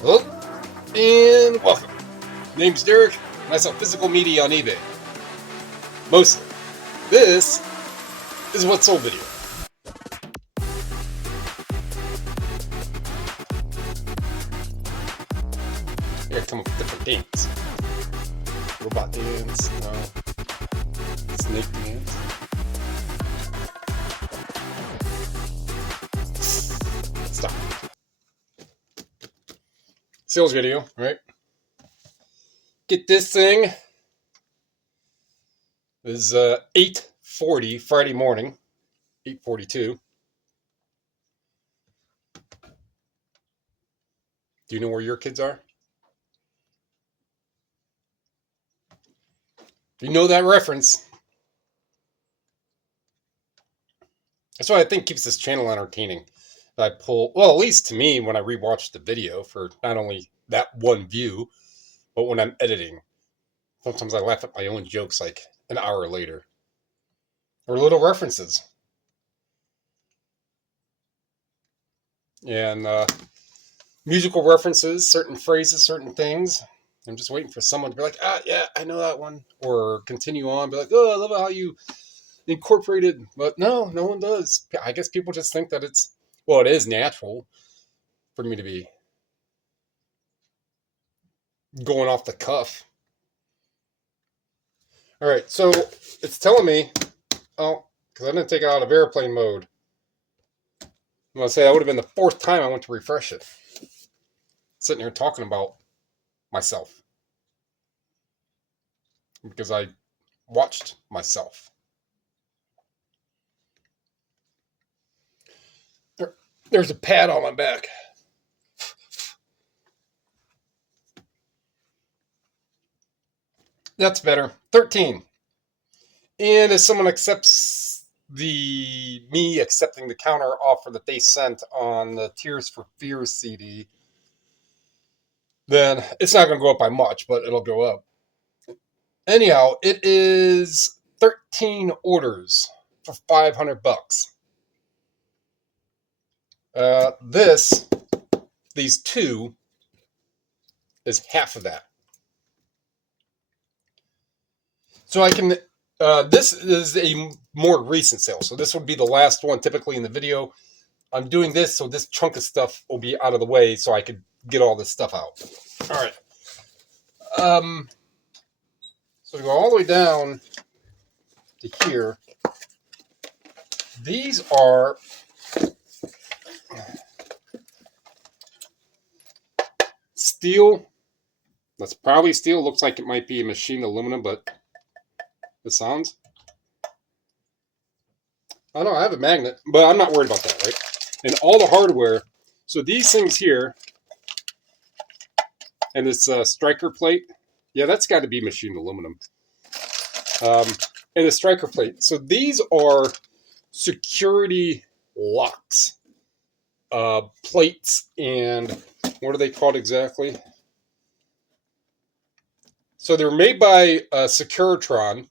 Hello and welcome. Name's Derek, and I sell physical media on eBay. Mostly. This is What Sold Video. Here come up with different games. Robot dance, no. Snake dance. Stop. Sales video, right? Get this thing. This is 8:40 Friday morning, 8:42. Do you know where your kids are? Do you know that reference? That's what I think keeps this channel entertaining. I pull, well, at least to me, when I rewatch the video for not only that one view, but when I'm editing. Sometimes I laugh at my own jokes like an hour later. Or little references. And musical references, certain phrases, certain things. I'm just waiting for someone to be like, yeah, I know that one. Or continue on, be like, oh, I love how you incorporated. But no one does. I guess people just think that it is natural for me to be going off the cuff. All right, so it's telling me, because I didn't take it out of airplane mode. I'm going to say that would have been the fourth time I went to refresh it. Sitting here talking about myself. Because I watched myself. There's a pad on my back. That's better. 13. And if someone accepts me accepting the counter offer that they sent on the Tears for Fears CD, then it's not going to go up by much, but it'll go up. Anyhow, it is 13 orders for $500. These two is half of that. So I can, this is a more recent sale. So this would be the last one typically in the video. I'm doing this so this chunk of stuff will be out of the way so I could get all this stuff out. All right. So to go all the way down to here, these are steel. That's probably steel. Looks like it might be machined aluminum, but the sounds. I don't know, I have a magnet, but I'm not worried about that, right? And all the hardware. So these things here, and this striker plate, yeah, that's got to be machined aluminum. And the striker plate. So these are security locks, plates, and what are they called exactly? So they're made by Securitron,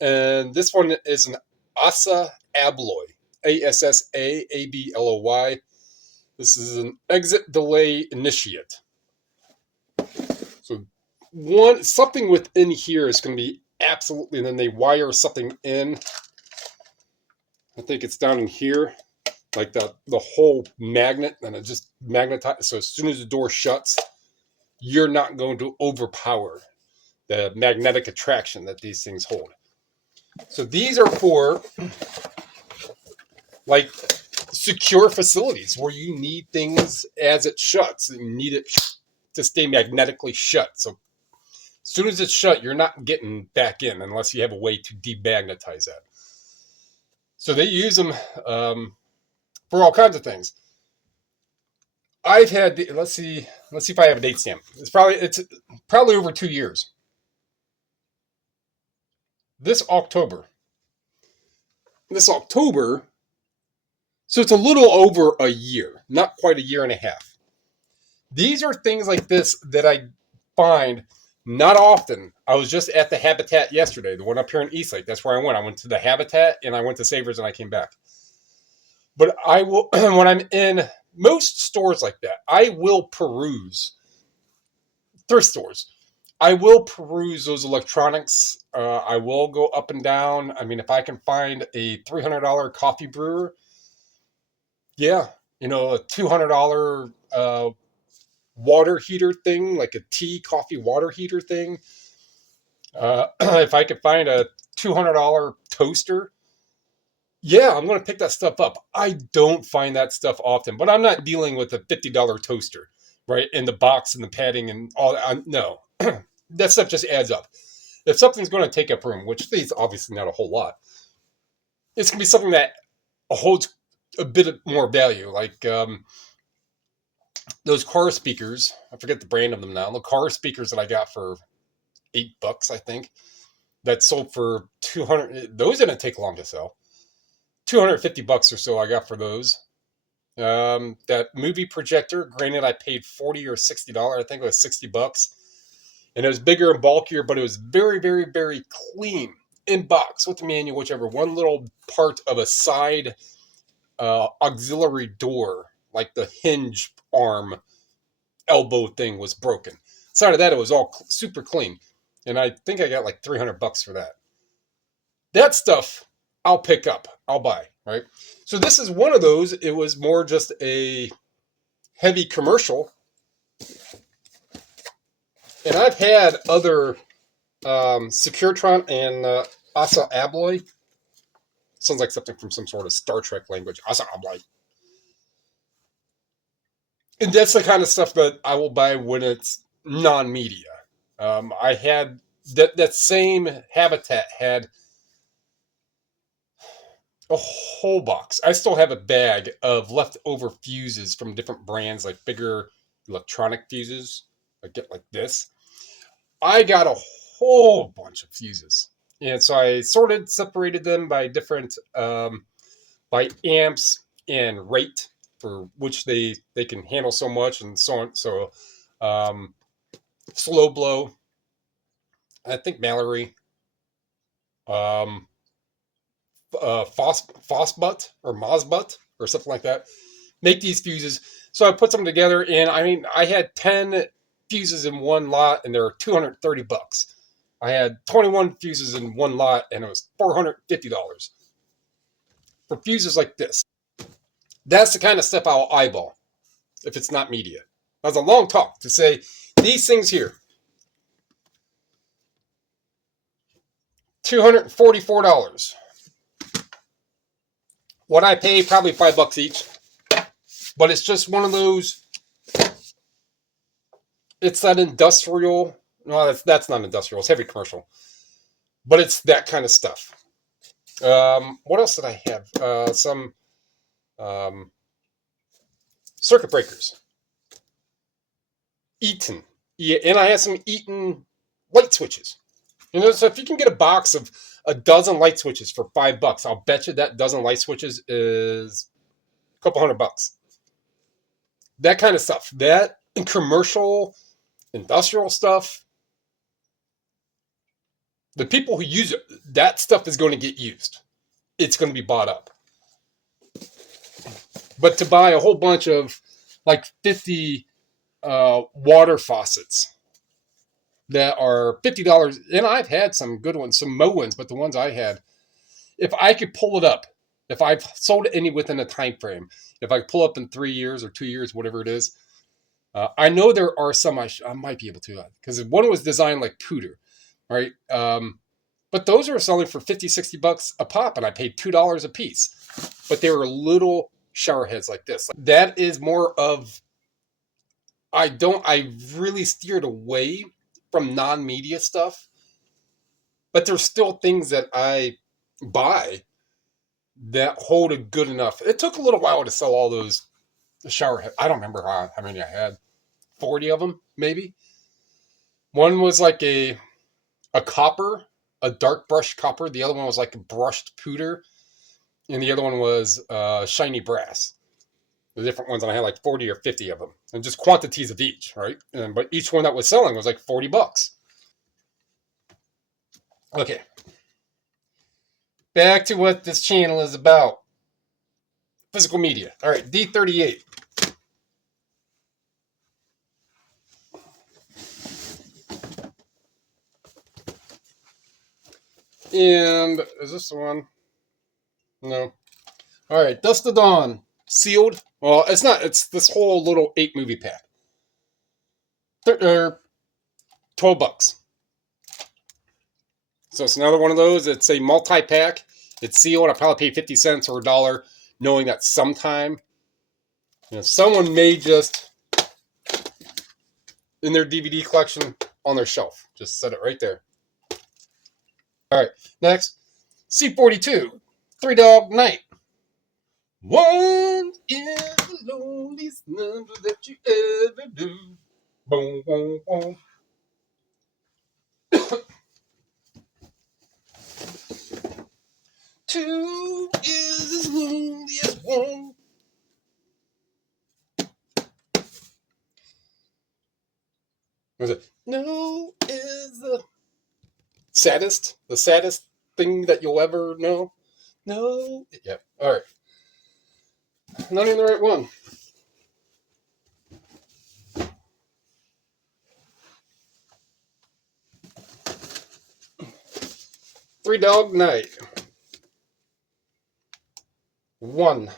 and this one is an ASSA Abloy, ASSA-ABLOY. This is an exit delay initiate. So something within here is going to be absolutely, and then they wire something in. I think it's down in here, like the whole magnet, and it just magnetizes. So as soon as the door shuts, you're not going to overpower the magnetic attraction that these things hold. So these are for like secure facilities where you need things as it shuts. You need it to stay magnetically shut. So as soon as it's shut, you're not getting back in unless you have a way to demagnetize that. So they use them for all kinds of things. I've had, let's see if I have a date stamp. It's probably over 2 years. This October, so it's a little over a year, not quite a year and a half. These are things like this that I find not often. I was just at the Habitat yesterday, the one up here in Eastlake. That's where I went. I went to the Habitat and I went to Savers and I came back. But I will, when I'm in most stores like that, I will peruse. Thrift stores, I will peruse those electronics. I will go up and down. I mean, if I can find a $300 coffee brewer, yeah, a $200 water heater thing, like a tea coffee water heater thing. If I could find a $200 toaster, yeah, I'm going to pick that stuff up. I don't find that stuff often, but I'm not dealing with a $50 toaster, right? And the box and the padding and all that. No, that stuff just adds up. If something's going to take up room, which is obviously not a whole lot, it's going to be something that holds a bit more value, like those car speakers. I forget the brand of them now. The car speakers that I got for $8, I think, that sold for 200. Those didn't take long to sell. $250 or so I got for those. That movie projector, granted, I paid $40 or $60. I think it was $60, and it was bigger and bulkier, but it was very, very, very clean in box with the manual, whichever. One little part of a side auxiliary door, like the hinge arm elbow thing, was broken. Aside of that, it was all super clean, and I think I got like $300 for that. That stuff I'll pick up, I'll buy, right? So this is one of those. It was more just a heavy commercial, and I've had other Securitron and Asa Abloy. Sounds like something from some sort of Star Trek language. Asa Abloy. And that's the kind of stuff that I will buy when it's non-media. I had that same Habitat had a whole box. I still have a bag of leftover fuses from different brands, like bigger electronic fuses. I get like this. I got a whole bunch of fuses. And so I separated them by different, by amps and rate for which they can handle so much and so on. So, slow blow, I think Mallory, um, Fosbutt or Mosbutt or something like that, make these fuses. So I put them together, and I mean, I had 10 fuses in one lot, and they're $230. I had 21 fuses in one lot, and it was $450 for fuses like this. That's the kind of stuff I'll eyeball if it's not media. That was a long talk to say these things here. $244. What I pay, probably $5 each. But it's just one of those. It's that industrial. No, that's not industrial. It's heavy commercial. But it's that kind of stuff. What else did I have? Some circuit breakers. Eaton. Yeah, and I have some Eaton light switches. So if you can get a box of a dozen light switches for $5, I'll bet you that dozen light switches is a couple $100. That kind of stuff. That and commercial, industrial stuff. The people who use it, that stuff is going to get used. It's going to be bought up. But to buy a whole bunch of like 50 water faucets that are $50, and I've had some good ones, some Mo ones, but the ones I had, if I could pull it up, if I've sold any within a time frame, if I pull up in 3 years or 2 years, whatever it is, I know there are some I might be able to, because one was designed like Pooter, right? But those are selling for $50-$60 a pop, and I paid $2 a piece. But they were little shower heads like this. That is more of, I really steered away from non-media stuff, but there's still things that I buy that hold a good enough. It took a little while to sell all those shower heads. I don't remember how many I had. 40 of them, maybe. One was like a copper, a dark brushed copper. The other one was like a brushed pewter. And the other one was shiny brass. The different ones, and I had like 40 or 50 of them. And just quantities of each, right? But each one that was selling was like $40. Okay. Back to what this channel is about. Physical media. All right, D38. And is this the one? No. All right, Dust to Dawn, sealed. Well, it's not. It's this whole little 8-movie pack. 12 bucks. So it's another one of those. It's a multi-pack. It's sealed. I probably pay 50 cents or $1, knowing that sometime, someone may just in their DVD collection on their shelf. Just set it right there. All right, next, C42, Three Dog Night. One is the loneliest number that you ever do. Boom, boom, boom. Two is as lonely as one. Was it? No is the saddest thing that you'll ever know. No. Yep. All right. Not even the right one. Three Dog Night. One.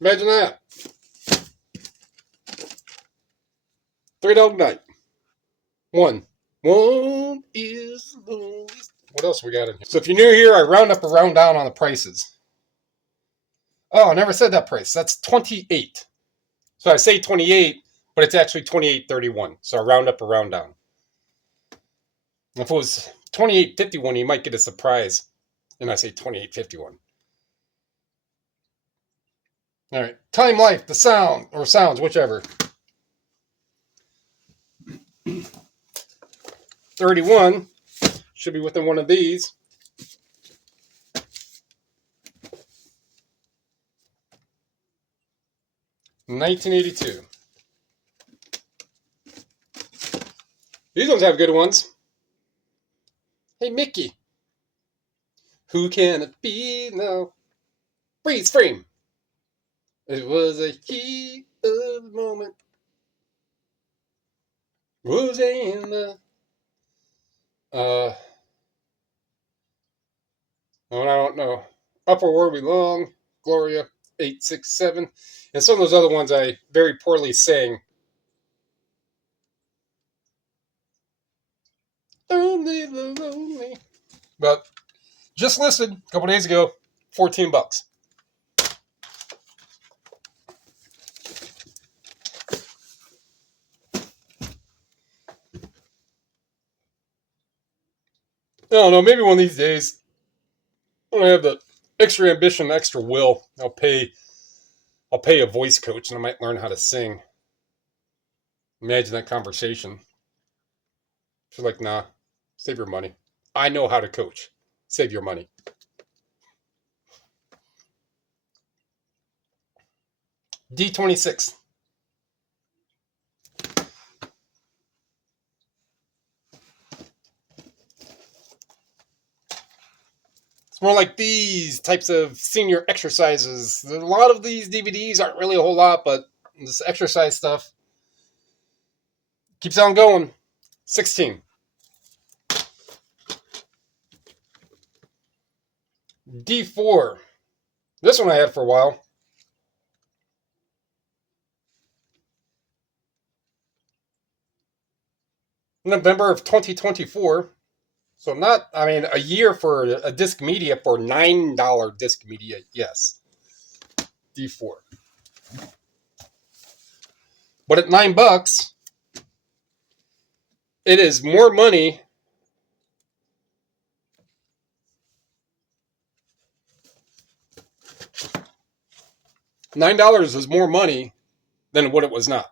Imagine that. Three Dog Night. One. One is the loneliest. What else we got in here? So if you're new here, I round up or round down on the prices. Oh, I never said that price. That's 28. So I say 28, but it's actually 28.31. So I round up or round down. If it was 28.51, you might get a surprise. And I say 28.51. All right. Time Life, the sound, or sounds, whichever. 31 should be within one of these. $19.82. These ones have good ones. Hey, Mickey. Who can it be now? Freeze frame. It was a heat of the moment. Rosanna. Oh, I don't know. Upper Where We Belong. Gloria. 867. And some of those other ones I very poorly sang. Only the lonely. But just listed a couple days ago, $14. I don't know, maybe one of these days, when I have the extra ambition, extra will, I'll pay a voice coach and I might learn how to sing. Imagine that conversation. She's like, nah, save your money. I know how to coach. Save your money. D26. It's more like these types of senior exercises. A lot of these DVDs aren't really a whole lot, but this exercise stuff keeps on going. 16. D4. This one I had for a while. November of 2024. So a year for a disc media for $9 disc media. Yes. D4. But at $9, it is more money. $9 is more money than what it was not.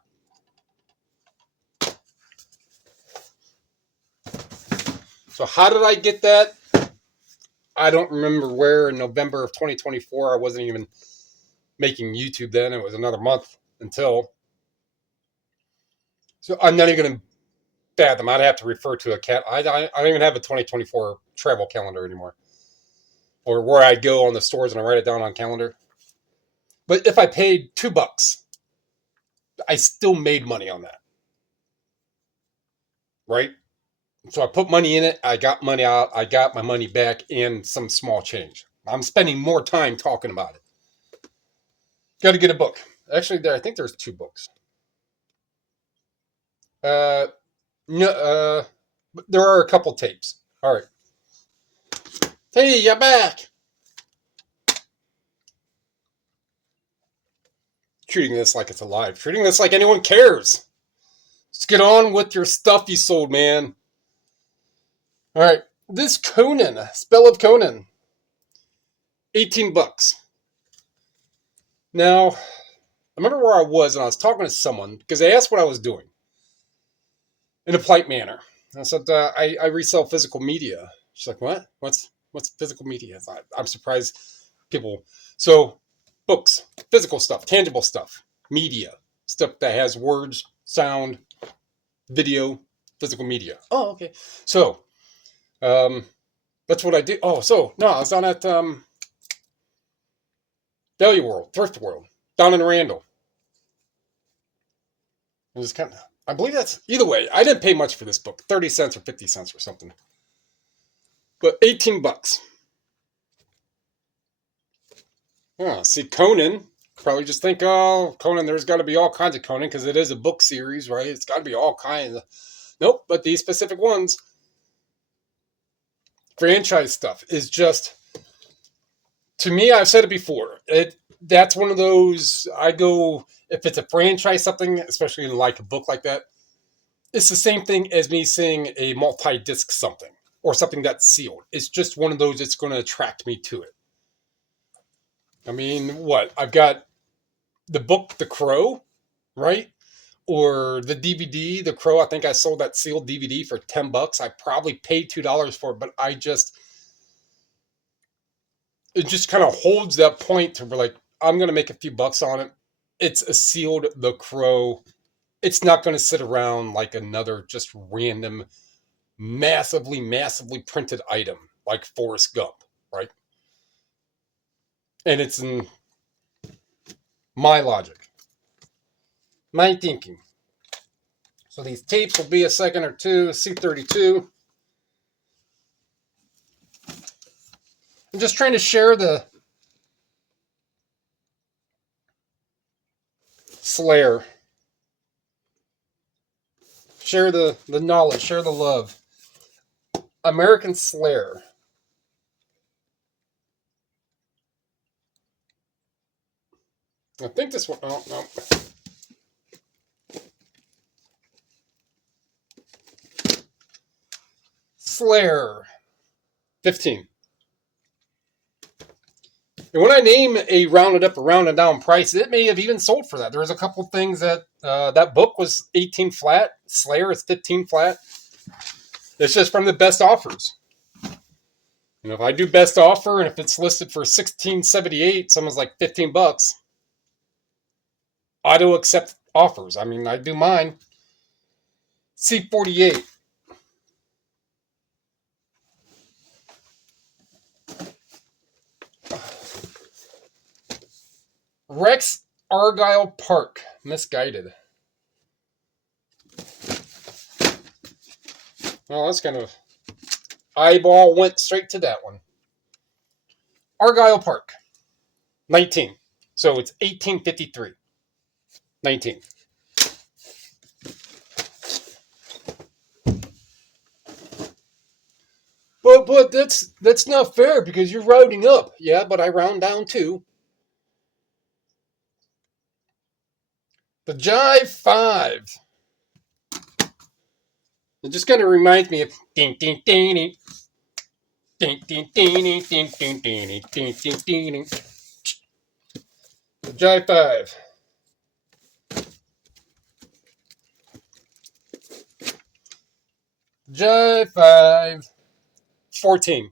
So how did I get that? I don't remember where. In November of 2024, I wasn't even making YouTube then. It was another month until. So I'm not even going to fathom. I'd have to refer to I don't even have a 2024 travel calendar anymore. Or where I go on the stores and I write it down on calendar. But if I paid $2, I still made money on that. Right? So I put money in it. I got money out. I got my money back and some small change. I'm spending more time talking about it. Got to get a book. Actually, I think there's 2 books. Uh, no, there are a couple tapes. All right. Hey, you're back. Treating this like it's alive. Treating this like anyone cares. Let's get on with your stuff you sold, man. All right. This Conan, Spell of Conan, $18. Now, I remember where I was, and I was talking to someone because they asked what I was doing in a polite manner. And I said, I resell physical media. She's like, what? What's physical media? I'm surprised people. So, books, physical stuff, tangible stuff, media, stuff that has words, sound, video, physical media. Oh, okay. So, that's what I did. Oh, so no, I was down at Value World, Thrift World, down in Randall. It was kind of, I believe that's, either way, I didn't pay much for this book, 30 cents or 50 cents or something. But $18. Yeah, see, Conan, probably just think, oh, Conan, there's got to be all kinds of Conan because it is a book series, right? It's got to be all kinds. Nope, but these specific ones, franchise stuff is just, to me, I've said it before, that's one of those, I go, if it's a franchise something, especially in like a book like that, it's the same thing as me seeing a multi-disc something or something that's sealed. It's just one of those that's going to attract me to it. I mean, what? I've got the book, The Crow, right? Or the DVD, The Crow. I think I sold that sealed DVD for $10. I probably paid $2 for it, but it just kind of holds that point to be like, I'm going to make a few bucks on it. It's a sealed The Crow. It's not going to sit around like another just random, massively printed item like Forrest Gump, right? And it's in my logic, my thinking. So these tapes will be a second or two, C32. I'm just trying to share the Slayer. Share the knowledge, share the love. American Slayer. I think this one, oh, no. Slayer. 15. And when I name a rounded up or rounded down price, it may have even sold for that. There was a couple things that that book was 18 flat. Slayer is 15 flat. It's just from the best offers. You know, if I do best offer and if it's listed for $16.78, someone's like $15, auto accept offers. I mean, I do mine. C48. Rex Argyle Park. Misguided. Well, that's kind of... eyeball went straight to that one. Argyle Park. 19. So it's 1853. 19. But that's not fair because you're rounding up. Yeah, but I round down too. The Jive 5. It just kind of reminds me of ding ding ding ding ding ding ding ding ding ding ding ding. The Jive 5. Jive 5. 14.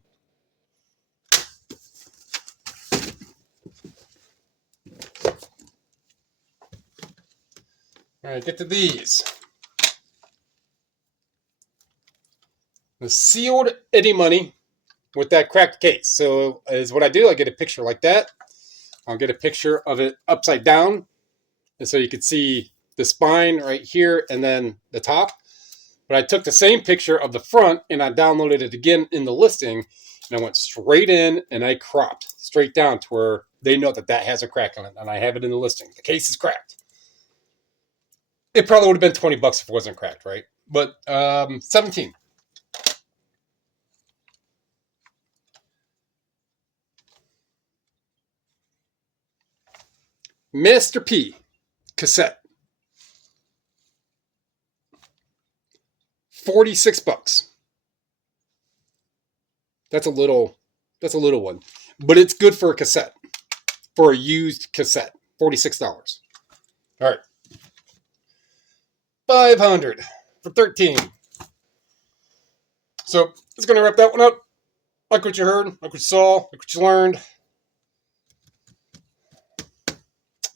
All right, get to these. The sealed Eddie money with that cracked case. So is what I do. I get a picture like that. I'll get a picture of it upside down. And so you can see the spine right here and then the top. But I took the same picture of the front and I downloaded it again in the listing, and I went straight in and I cropped straight down to where they know that that has a crack on it, and I have it in the listing. The case is cracked. It probably would have been $20 if it wasn't cracked, right? But 17. Master P cassette. $46. That's a little one. But it's good for a cassette. For a used cassette. $46. All right. 500 for 13. So it's going to wrap that one up. Like what you heard, like what you saw, like what you learned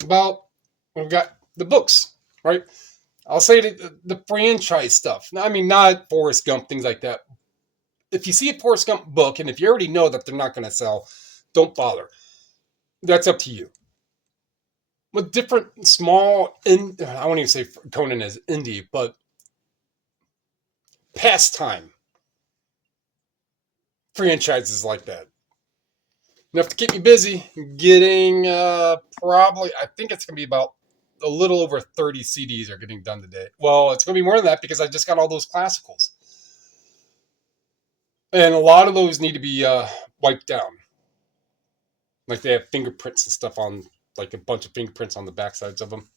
about when we got the books, right? I'll say the franchise stuff. I mean, not Forrest Gump, things like that. If you see a Forrest Gump book, and if you already know that they're not going to sell, don't bother. That's up to you. With different small, I won't even say Conan is indie, but pastime franchises like that. Enough to keep me busy. Getting probably, I think it's going to be about a little over 30 CDs are getting done today. Well, it's going to be more than that because I just got all those classicals. And a lot of those need to be wiped down. Like they have fingerprints and stuff on, like a bunch of fingerprints on the backsides of them.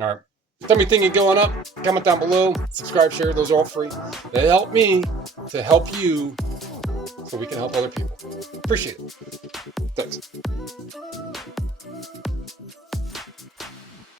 All right. Tell me anything going up. Comment down below. Subscribe, share. Those are all free. They help me to help you so we can help other people. Appreciate it. Thanks.